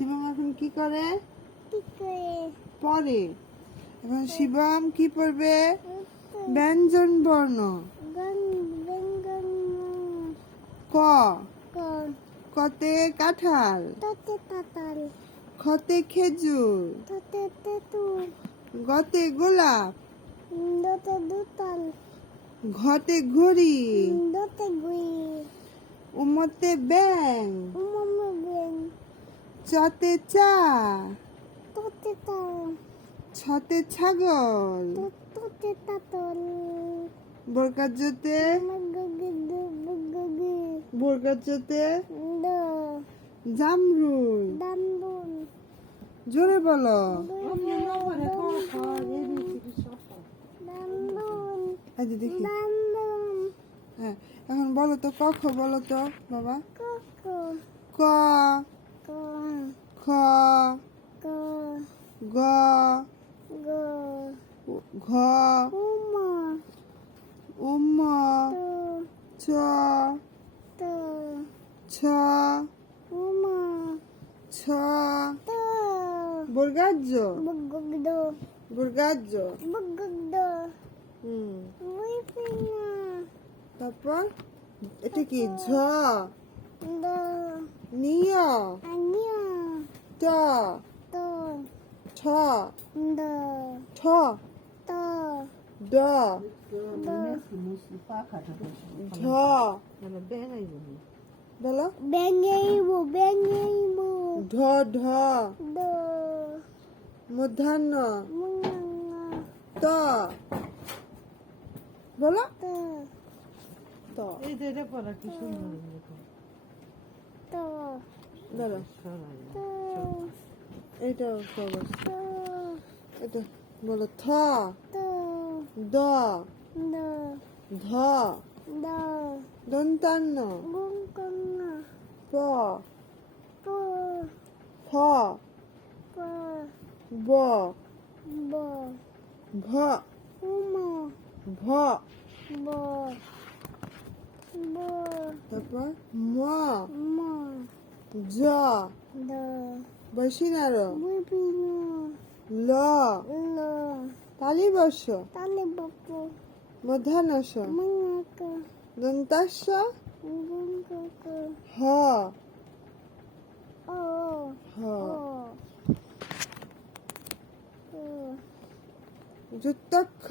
শিবম এখন কি করে? পড়ে। এখন শিবম কি পড়বে? ব্যঞ্জন বর্ণ। ক। কতে কাঁঠাল। খতে খেজুর। গতে গোলাপ। ঘতে ঘড়ি। উমতে ব্যাং। চতে চা। ছতে ছাগল। বরকাজতে। বরকাজতে জামরুল। জোরে বলো। এই যে দেখি। হ্যাঁ, এখন বলো তো ক খ বলো তো বাবা। ক। খ। গ। ঘ। উম। চ। ছ। ছ। বর্গাজ্য। বর্গাজ্য। তারপর এটা কি? ঝ। নিয়। ট। ঠ। ঠ। ড। ঢ। বলো। ঢ। ঢ। মধ্যাহ্ন। ত। বলো। ত। এই যে এটা পড়া কি সুন্দর। বলো। এইটাও সহজ। এটা বলো। থ। দ। ধ। দন্তান্ন। প। ফ। ব। ভ। ভ। তারপর ম। জ। বৈশিনার। ল। তালিবর্ষ। মধ্যাহ্নস। দন্তাস্য। হ। হ। যুক্তাক্ষ।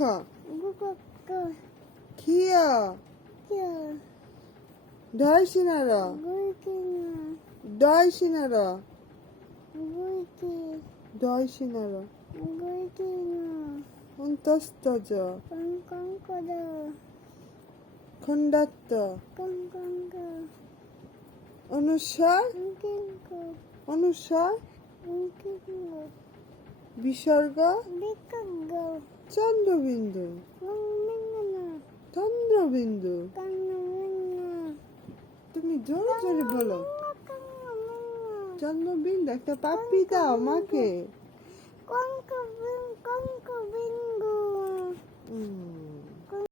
ক্ষিয়। ঢয়সিনার। ডয়সিনার। ডয়সিনার। অন্তস্তজ। খণ্ডাত্ত। অনুস্বার। অনুস্বার। বিসর্গ। চন্দ্রবিন্দু। চন্দ্রবিন্দু। তুমি জোরে জোরে বলো। চন্দ্রবিন্দু। একটা পাপ্পি দাও মাকে।